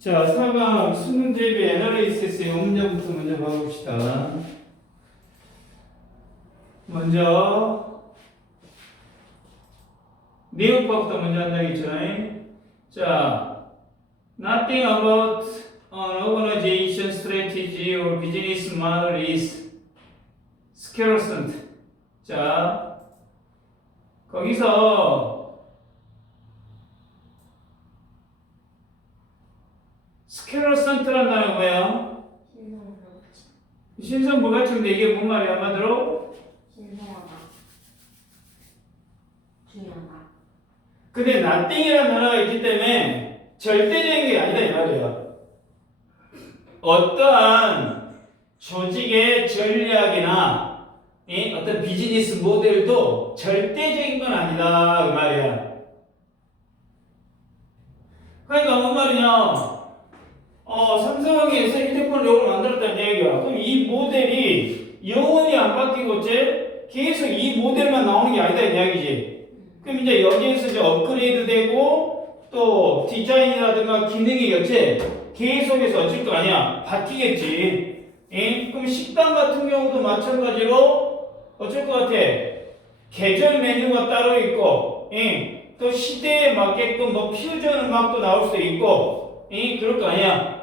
자, 4강 수능 대비 애널리시스의 문제부터 먼저 봐봅시다. 먼저 미흡법부터 먼저 한다겠죠. 자, nothing about an organization strategy or business model is sclerosant. 자, 거기서 스케로선트란 단어가 뭐야? 신선불가침인데 이게 뭔 말이야 한마디로? 신성하다. 중요하다. 근데 nothing이라는 단어가 있기 때문에 절대적인 게 아니다 이 말이야. 어떠한 조직의 전략이나 어떤 비즈니스 모델도 절대적인 건 아니다 그 말이야. 그러니까 뭔 말이냐? 삼성에서 휴대폰 요걸 만들었다는 얘기야. 그럼 이 모델이 영원히 안 바뀌고 어째? 계속 이 모델만 나오는 게 아니다 이 이야기지. 그럼 이제 여기에서 이제 업그레이드 되고 또 디자인이라든가 기능이 어째? 계속해서 어쩔 거 아니야. 바뀌겠지. 그럼 식당 같은 경우도 마찬가지로 어쩔 것 같아? 계절 메뉴가 따로 있고, 또 시대에 맞게끔 뭐 퓨전 음악도 나올 수도 있고, 그럴 거 아니야.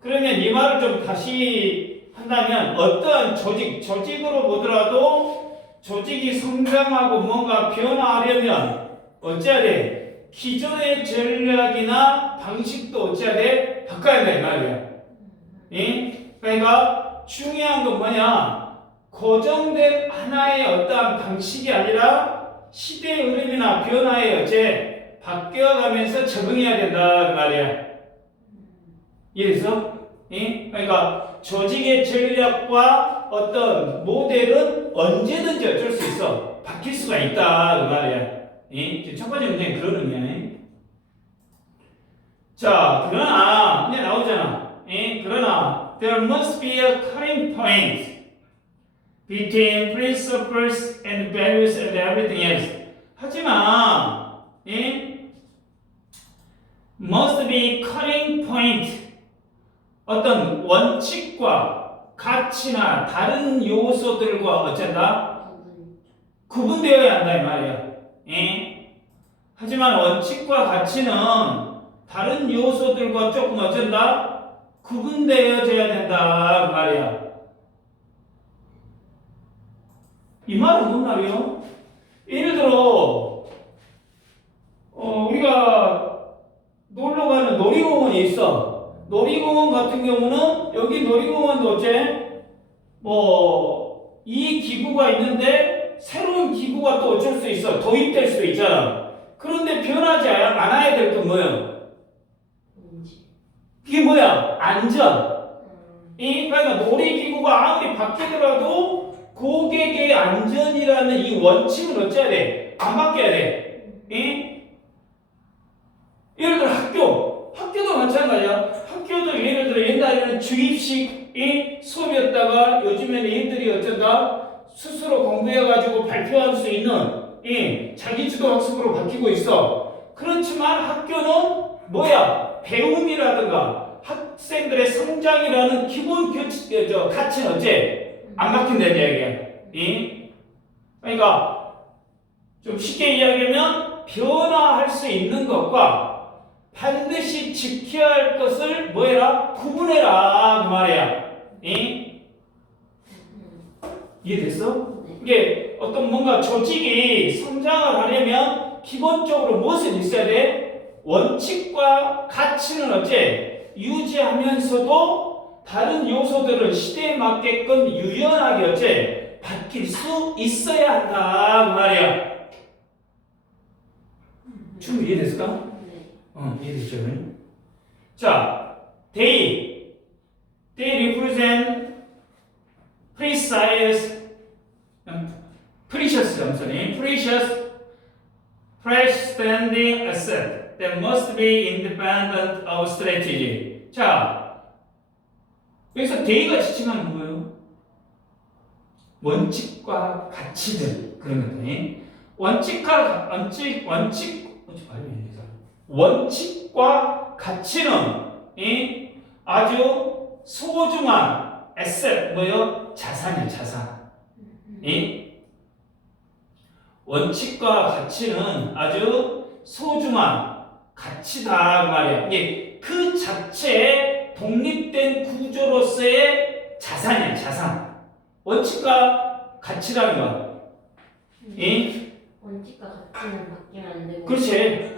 그러면 이 말을 좀 다시 한다면 어떠한 조직으로 보더라도 조직이 성장하고 뭔가 변화하려면 어찌해야 돼? 기존의 전략이나 방식도 어찌해야 돼? 바꿔야 돼, 이 말이야. 그러니까 중요한 건 뭐냐? 고정된 하나의 어떠한 방식이 아니라 시대의 흐름이나 변화에 어째 바뀌어가면서 적응해야 된다, 그 말이야. 이해됐어? 그러니까 조직의 전략과 어떤 모델은 언제든지 어쩔 수 있어. 바뀔 수가 있다, 그 말이야. 지금 첫 번째 문제는 그런 의미야. 자, 그러나 이제 나오잖아. 그러나 there must be a cutting point between principles and values and everything else. 하지만 must be cutting point. 어떤 원칙과 가치나 다른 요소들과 어쩐다? 구분되어야 한다 이 말이야. 하지만 원칙과 가치는 다른 요소들과 조금 어쩐다? 구분되어져야 된다 그 말이야. 이 말은 뭔 말이요? 예를 들어 우리가 놀러 가는 놀이공원이 있어. 놀이공원 같은 경우는 여기 놀이공원도 어째 이 기구가 있는데 새로운 기구가 또 어쩔 수 있어. 도입될 수도 있잖아. 그런데 변하지 않아야 될 건 뭐예요? 그게 뭐야? 안전. 그러니까 놀이기구가 아무리 바뀌더라도 고객의 안전이라는 이 원칙을 어째야 돼? 안 바뀌어야 돼. 예를 들어 학교도 마찬가지야. 학교도 예를 들어 옛날에는 주입식 수업이었다가 요즘에는 얘들이 어쩐다? 스스로 공부해가지고 발표할 수 있는 자기주도 학습으로 바뀌고 있어. 그렇지만 학교는 뭐야? 배움이라든가 학생들의 성장이라는 기본 가치는 어째? 안 바뀐다는 이야기야. 그러니까 좀 쉽게 이야기하면 변화할 수 있는 것과 반드시 지켜야 할 것을 뭐해라? 구분해라 그 말이야. 이해됐어? 이게 어떤 뭔가 조직이 성장을 하려면 기본적으로 무엇은 있어야 돼? 원칙과 가치는 어째? 유지하면서도 다른 요소들을 시대에 맞게끔 유연하게 어째? 바뀔 수 있어야 한다 그 말이야. 충분히 이해됐을까? 이해됐죠? 자, they represent precious, freestanding asset that must be independent of strategy. 자, 여기서 they가 지칭하는 뭐예요? 원칙과 가치들 그런 것들. 원칙과 가치는 아주 소중한 에셋 뭐요? 자산이에요. 자산. 원칙과 가치는 아주 소중한 가치다 그 말이야. 이게 그 자체의 독립된 구조로서의 자산이야. 자산. 원칙과 가치라는 거. 원칙과 가치는 바뀌면 안 되고. 그렇지.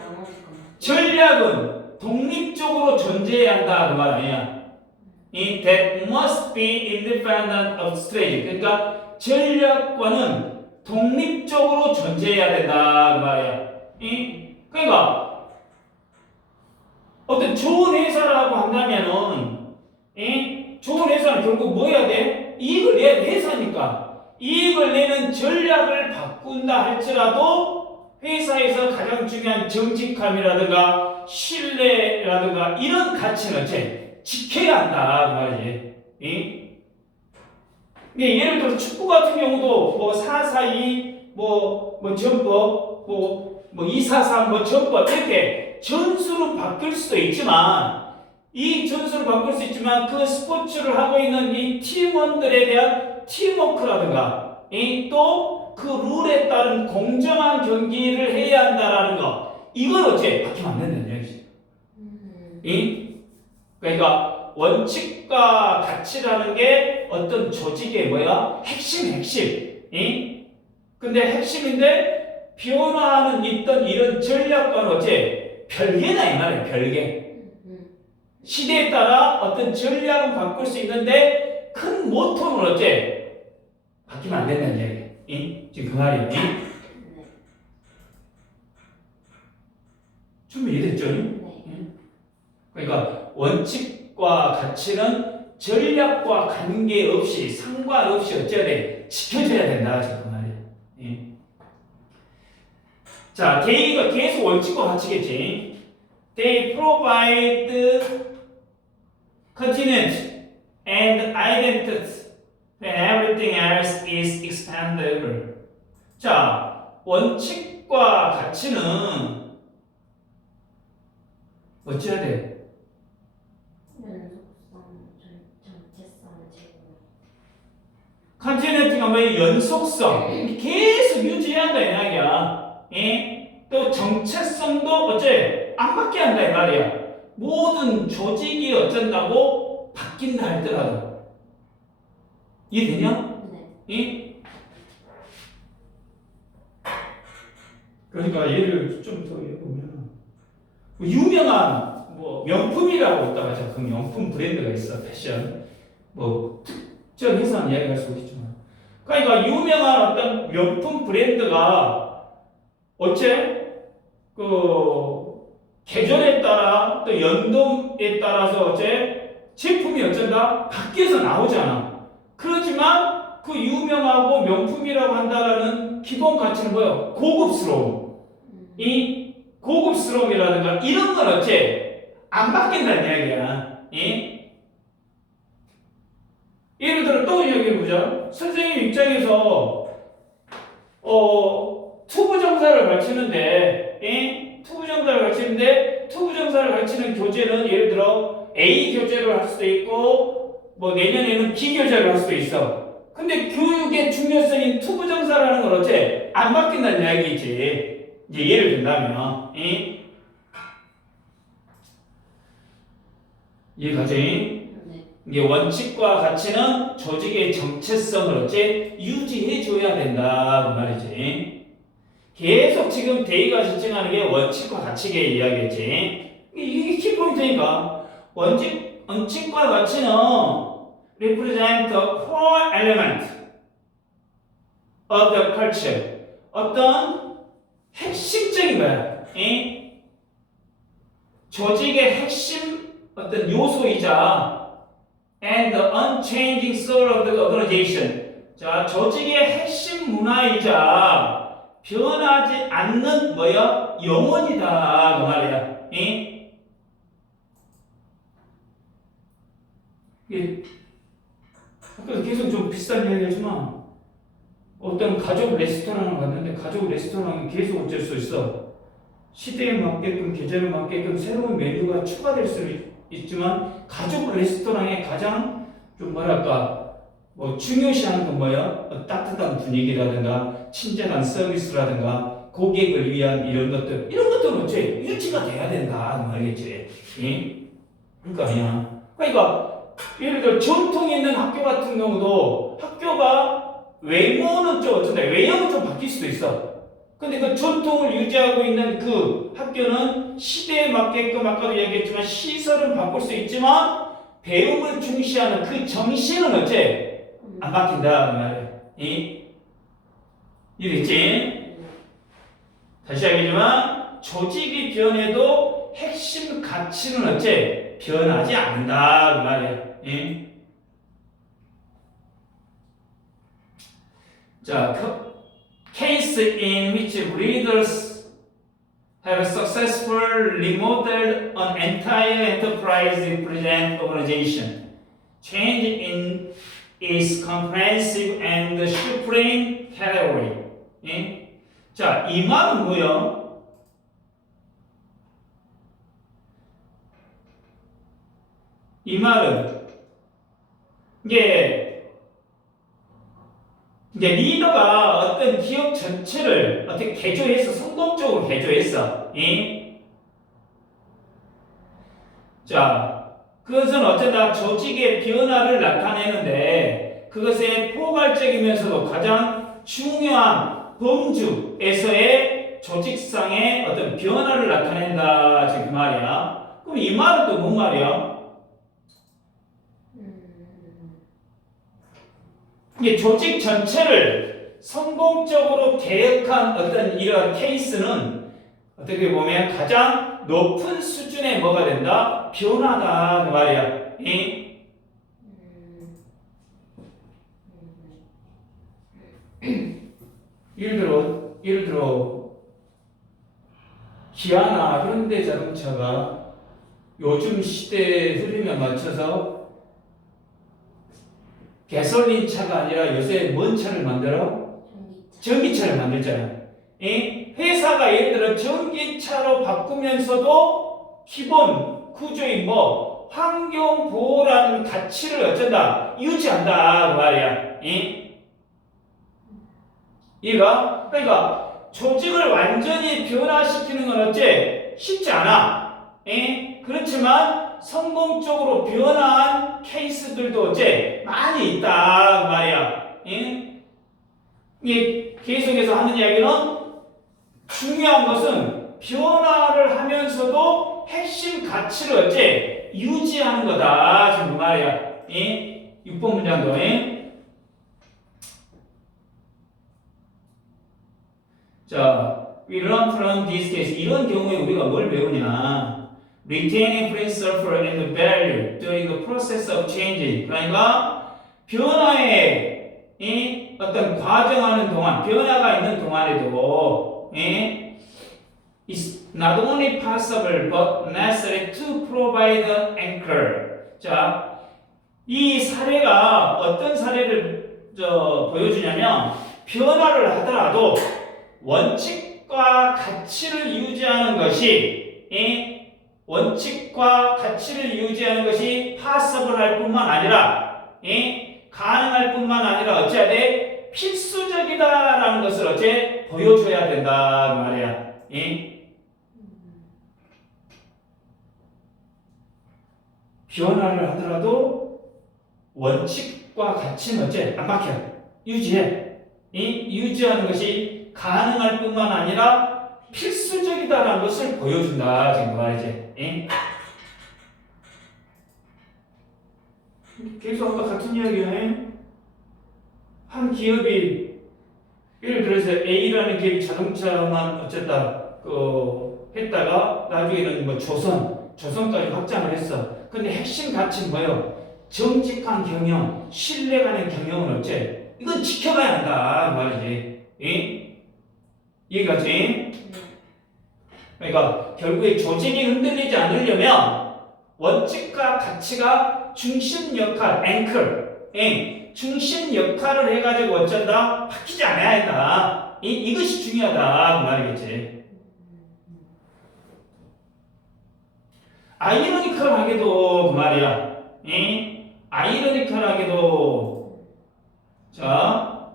전략은 독립적으로 존재해야 한다 그 말 아니야. That must be independent of strategy. 그러니까 전략과는 독립적으로 존재해야 된다 그 말이야. 그러니까 어떤 좋은 회사라고 한다면은 좋은 회사는 결국 뭐 해야 돼? 이익을 내야 돼. 회사니까 이익을 내는 전략을 바꾼다 할지라도 회사에서 가장 중요한 정직함이라든가 신뢰라든가 이런 가치는 지켜야 한다 그 말이지. 예를 들어 축구 같은 경우도 뭐 4-4-2 뭐 전법 뭐 2-4-3 뭐 전법 이렇게 전술은 바뀔 수도 있지만 이 전술을 바꿀 수 있지만 그 스포츠를 하고 있는 이 팀원들에 대한 팀워크라든가 또 그 룰에 따른 공정한 경기를 해야 한다라는 거 이걸 바뀌면 안 된다는 얘기지. 그러니까 원칙과 가치라는 게 어떤 조직의 뭐야? 핵심. 근데 핵심인데 변화하는 있던 이런 전략과는 별개다 이 말이야. 별개. 시대에 따라 어떤 전략은 바꿀 수 있는데 큰 모토는 바뀌면 안 된다는 얘기. 지금 그 말이야. 좀 이해됐죠? 그러니까 원칙과 가치는 전략과 관계없이 상관없이 어째야 돼? 지켜줘야 된다. 그 말이야. 자, They가 계속 원칙과 가치겠지. They provide continuity and identity when everything else is expandable. 자, 원칙과 가치는 어찌해야 돼? 컨티뉴티가 뭐야? 연속성. 계속 유지해야 한다 이 이야기야. 또 정체성도 안 바뀌게 한다 이 말이야. 모든 조직이 어쩐다고 바뀐다 할더라도. 이해되냐? 네. 그러니까 예를 좀 더 해보면 유명한 명품이라고 있다가 그 명품 브랜드가 있어. 패션 특정 회사는 이야기할 수 있지만 그러니까 유명한 어떤 명품 브랜드가 계절에 따라 또 연도에 따라서 제품이 바뀌어서 나오잖아. 그렇지만 그 유명하고 명품이라고 한다라는 기본 가치는 뭐예요? 고급스러움. 이 고급스러움이라든가 이런 건 안 바뀐다는 이야기야. 예를 들어 또 이야기해보자. 선생님 입장에서 투부정사를 가르치는데 투부정사를 가르치는 교재는 예를 들어 A 교재로 할 수도 있고 내년에는 B 교재로 할 수도 있어. 근데 교육의 중요성인 투부정사라는 건 안 바뀐다는 이야기지. 이제 예를 든다면 이해가지? 이게 원칙과 가치는 조직의 정체성을 유지해줘야 된다 그 말이지. 계속 지금 데이가 지칭하는 게 원칙과 가치의 이야기겠지. 이게 키포인트니까 원칙과 가치는 represent the core element of the culture. 어떤 핵심적인 거야. 조직의 핵심 어떤 요소이자 and the unchanging soul of the organization. 자, 조직의 핵심 문화이자 변하지 않는 영혼이다 그 말이야. 아까 계속 좀 비슷한 이야기 하지만 어떤 가족 레스토랑을 갔는데 가족 레스토랑은 계속 어쩔 수 있어. 시대에 맞게끔 계절에 맞게끔 새로운 메뉴가 추가될 수 있지만 가족 레스토랑의 가장 좀 뭐랄까 뭐 중요시하는 건 뭐예요? 따뜻한 분위기라든가 친절한 서비스라든가 고객을 위한 이런 것들은 어째 유지가 돼야 된다 말이겠지. 예? 그러니까 예를 들어 전통 있는 학교 같은 경우도 학교가 외모는 좀 어쩐다 외형은 좀 바뀔 수도 있어. 근데 그 전통을 유지하고 있는 그 학교는 시대에 맞게끔 아까도 얘기했지만 시설은 바꿀 수 있지만 배움을 중시하는 그 정신은 어째 안 바뀐다 그 말이야. 이해됐지? 다시 하겠지만 조직이 변해도 핵심 가치는 어째 변하지 않는다 그 말이야. 자, case in which readers have successfully remodeled an entire enterprise present organization. Change in its comprehensive and supreme category. 자, 이 말은 뭐야? 이 말은 이게 리더가 어떤 기업 전체를 어떻게 개조해서 성공적으로 개조했어. 자, 그것은 어쩌다 조직의 변화를 나타내는데 그것의 포괄적이면서도 가장 중요한 범주에서의 조직상의 어떤 변화를 나타낸다 지금 그 말이야. 그럼 이 말은 또 뭔 말이야? 이게 조직 전체를 성공적으로 개혁한 어떤 이러한 케이스는 어떻게 보면 가장 높은 수준의 뭐가 된다? 변화다 그 말이야. 예를 들어 기아나 현대자동차가 요즘 시대의 흐름에 맞춰서 가솔린 차가 아니라 요새 뭔 차를 만들어? 전기차를 만들잖아. 회사가 예를 들어 전기차로 바꾸면서도 기본 구조인 뭐 환경 보호라는 가치를 어쩐다 유지한다 그 말이야. 이가 그러니까 조직을 완전히 변화시키는 건 어째 쉽지 않아. 그렇지만 성공적으로 변화한 케이스들도 어째 많이 있다 그 말이야. 이게 계속해서 하는 이야기는 중요한 것은 변화를 하면서도 핵심 가치를 어째 유지하는 거다 지금 그 말이야. 6번 문장도. 자, we learn from this case. 이런 경우에 우리가 뭘 배우냐? Retaining principle and value during the process of changing. 그러니까 변화의 어떤 과정하는 동안, 변화가 있는 동안에도 it's not only possible but necessary to provide an anchor. 자, 이 사례가 어떤 사례를 보여주냐면 변화를 하더라도 원칙과 가치를 유지하는 것이 원칙과 가치를 유지하는 것이 possible 할 뿐만 아니라 가능할 뿐만 아니라 어찌해야 돼? 필수적이다라는 것을 어째 보여줘야 된다 그 말이야. 변화를 하더라도 원칙과 가치는 어째 안 바뀌어 유지해. 유지하는 것이 가능할 뿐만 아니라 필수적이다라는 것을 보여준다 지금 말이지. 계속 아까 같은 이야기네. 한 기업이 예를 들어서 A라는 기업이 자동차만 어쨌다 했다가 나중에는 뭐 조선까지 확장을 했어. 근데 핵심 가치는 뭐예요? 정직한 경영, 신뢰가는 경영은 어째? 이건 지켜가야 한다 말이지. 이해가지? 그러니까 결국에 조직이 흔들리지 않으려면 원칙과 가치가 중심 역할, 앵커, 중심 역할을 해가지고 어쩐다? 바뀌지 않아야 한다. 이것이 중요하다 그 말이겠지. 아이러니컬 아이러니컬하게도 그 말이야. 아이러니컬하게도 자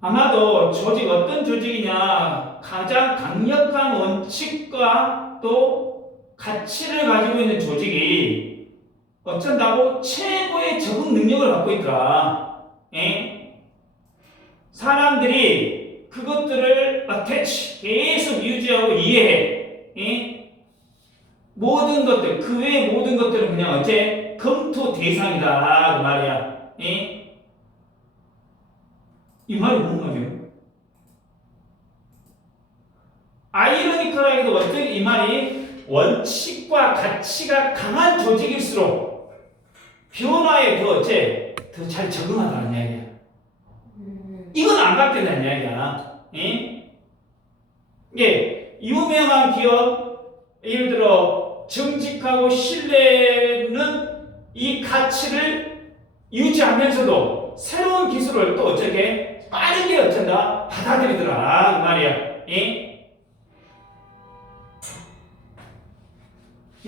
아마도 조직 어떤 조직이냐 가장 강력한 원칙과 또 가치를 가지고 있는 조직이 어쩐다고 최고의 적응 능력을 갖고 있더라. 사람들이 그것들을 attach 계속 유지하고 이해해. 모든 것들 그 외의 모든 것들은 그냥 어째 검토 대상이다 그 말이야. 이 말이 뭔 말이에요? 아이러니컬하게도 어떻게 이 말이 원칙과 가치가 강한 조직일수록 변화에 더 어째 더 잘 적응한다는 이야기야. 이건 안 바뀐다는 이야기야. 이게 유명한 기업 예를 들어 정직하고 신뢰는 이 가치를 유지하면서도 새로운 기술을 또 어떻게 빠르게 어쩐다 받아들이더라 그 말이야.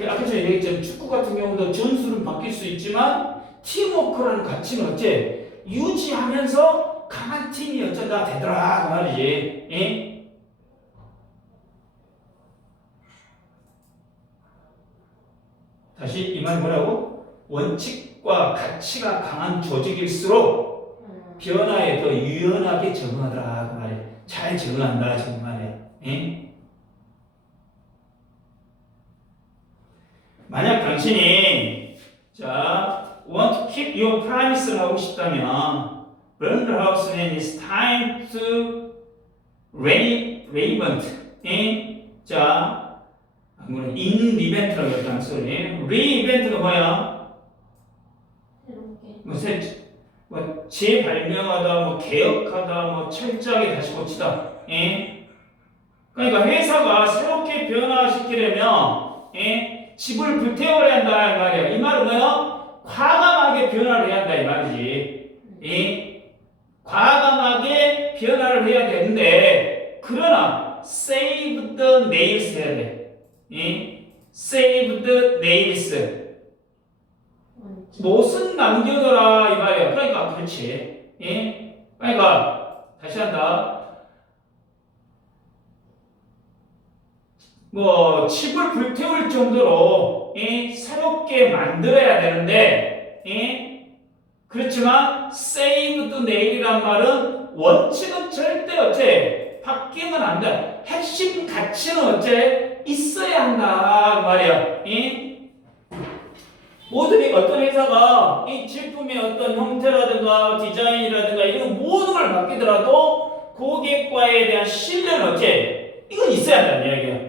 아까 전에 얘기했지만 축구 같은 경우도 전술은 바뀔 수 있지만 팀워크라는 가치는 어째 유지하면서 강한 팀이 어쩐다 되더라 그 말이지. 다시 이 말 뭐라고? 원칙과 가치가 강한 조직일수록 변화에 더 유연하게 적응하더라 그 말이야. 잘 적응한다 지금 말이야. 만약 당신이 want to keep your promise를 하고 싶다면 burn the house when it's time to reinvent. 인리벤트라고 했다는 소리. 리인벤트가 뭐야? 재발명하다, 개혁하다, 철저하게 다시 고치다. 그러니까 회사가 새롭게 변화시키려면 집을 불태워야 한다 이 말이야. 이 말은 뭐야? 과감하게 변화를 해야 한다 이 말이지. 과감하게 변화를 해야 되는데 그러나 save the nails 해야 돼. save the nails. 못은 남겨둬라 이 말이야. 그러니까 그렇지. 그러니까 다시 한다. 집을 불태울 정도로 새롭게 만들어야 되는데 그렇지만 save the nail이란 말은 원칙은 절대 어째 바뀌면 안 돼. 핵심 가치는 어째 있어야 한다 그 말이야. 모든 어떤 회사가 이 제품의 어떤 형태라든가 디자인이라든가 이런 모든 걸 바뀌더라도 고객과에 대한 신뢰는 어째 이건 있어야 한다는 이야기야.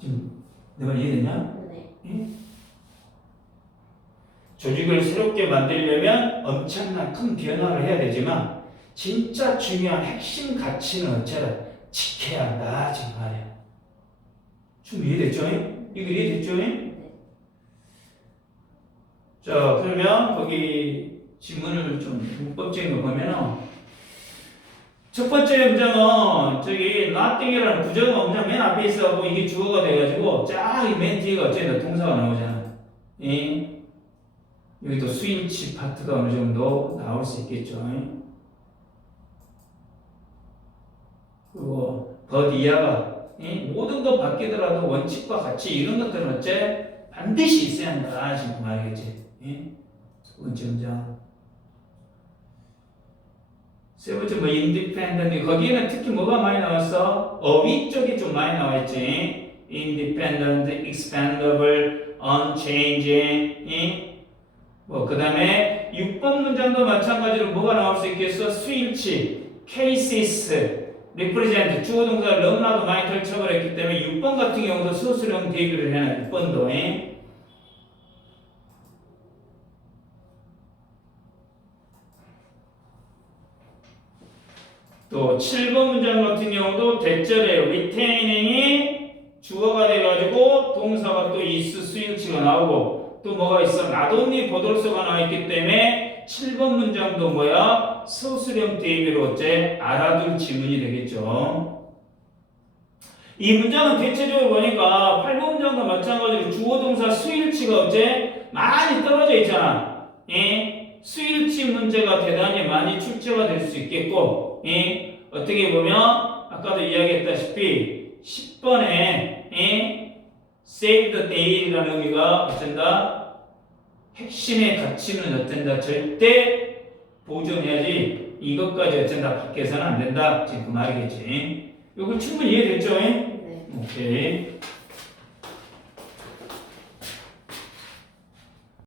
지금 내 말 이해되냐? 네. 조직을 새롭게 만들려면 엄청난 큰 변화를 해야 되지만 진짜 중요한 핵심 가치는 어쩌라 지켜야 한다 지금 말이야. 좀 이해됐죠? 이거 이해됐죠? 자 그러면 거기 지문을 좀 문법적인 거 보면은 첫 번째 문장은 저기 nothing이라는 부정어 문장 맨 앞에 있어가지고 이게 주어가 돼가지고 쫙 맨 뒤에가 어쨌든 동사가 나오잖아. 여기도 스위치 파트가 어느 정도 나올 수 있겠죠. 그리고 이하가 모든 거 바뀌더라도 원칙과 가치 이런 것들은 어째 반드시 있어야 한다 지금 말이겠지. 두 번째 문장. 세 번째 independent. 거기에는 특히 뭐가 많이 나왔어? 어휘 쪽이 좀 많이 나와있지. independent, expandable, unchanging. 그 다음에 6번 문장도 마찬가지로 뭐가 나올 수 있겠어? switch, cases, represent. 주어 동사를 너무나도 많이 펼쳐버렸기 때문에 6번 같은 경우도 수수령 대비를 해놔. 6번도. 또 7번 문장 같은 경우도 대절에 retaining이 주어가 돼가지고 동사가 또 is, switch가 나오고 또 뭐가 있어? 나돈니 보돌소가 나와있기 때문에 7번 문장도 뭐야? 서술형 대입으로 어째 알아둘 지문이 되겠죠. 이 문장은 대체적으로 보니까 8번 문장도 마찬가지로 주어 동사 수일치가 어째 많이 떨어져 있잖아. 예? 수일치 문제가 대단히 많이 출제가 될 수 있겠고, 예? 어떻게 보면 아까도 이야기했다시피 10번에 예? save the day라는 의미가 어쩐다? 핵심의 가치는 어쩐다? 절대 보존해야지 이것까지 어쩐다? 밖에서는 안 된다. 지금 그 말이겠지. 이거 충분히 이해됐죠? 네. 오케이.